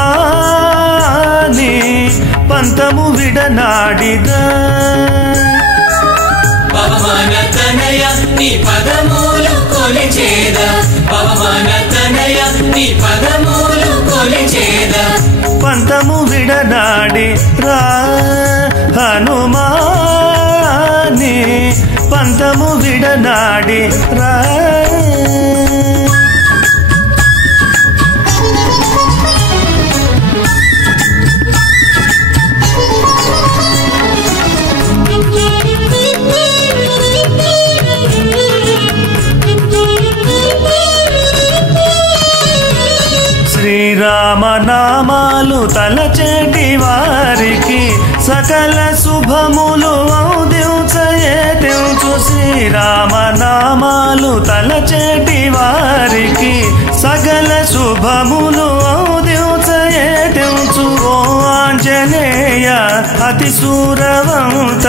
హనుమాని పంతము విడనాడిద పవమాన తనయ నీ పదములు కొలిచేద పవమాన తనయ నీ పదములు కొలిచేద పంతము విడనాడి రా హనుమాని పంతము విడనాడి రా శ్రీరామ నామాలు తలచేటి వారికి సకల శుభములు ఔదించు శ్రీరామ నామాలు తలచేటి వారికి సకల శుభములు ఔదించు ఓ ఆంజనేయ అతి శూరవంత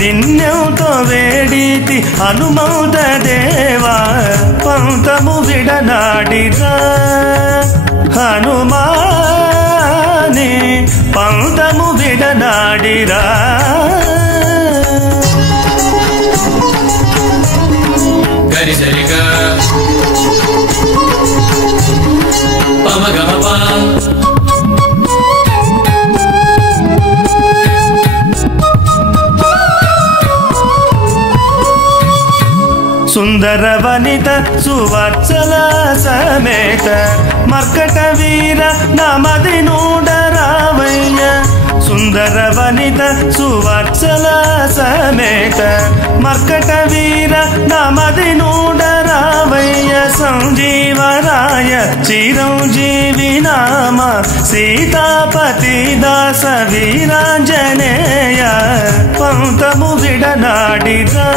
నిన్నెంతో వేడితి హనుమంత దేవా పంతము విడనాడిరా హనుమాని పంతము విడనాడిరా గరిసరిగా పమగమప సుందర వనిత సువత్సల సమేత మర్కట వీర నమది నూడరావయ్య సుందర వనిత సువత్సల సమేత మర్కట వీర నమది నూడరావయ్య సంజీవరాయ చిరంజీవి నామ సీతాపతి దాస వీరాంజనేయ పంతము విడనాడిరా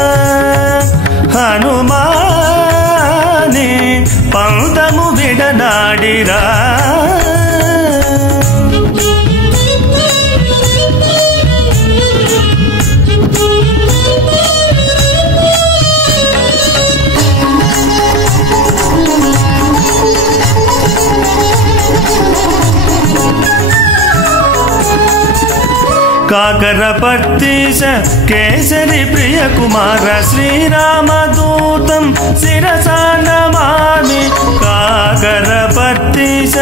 హనుమాని పంతము విడనాడిరా కాకరపర్తిశ కేసరి ప్రియ కుమార శ్రీరామదూతం శిరసా నమామి కాకరపర్తిశ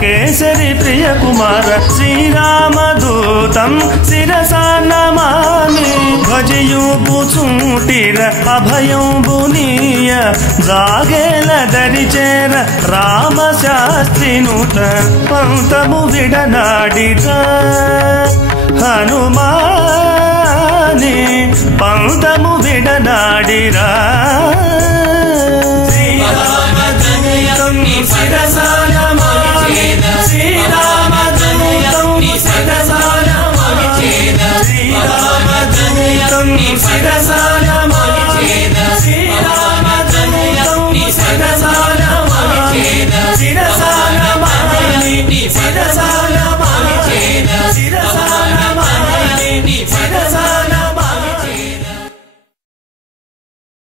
కేసరి ప్రియ కుమార శ్రీరామదూతం శిరసా నమామి భజయూపు చూటిర అభయం బునీయ జాగేల దరిచేర రామశాస్త్రినుత పంతము విడనాడిరా హనుమాని పంతము విడనాడిరా శ్రీరామ తనయ నీ శిరస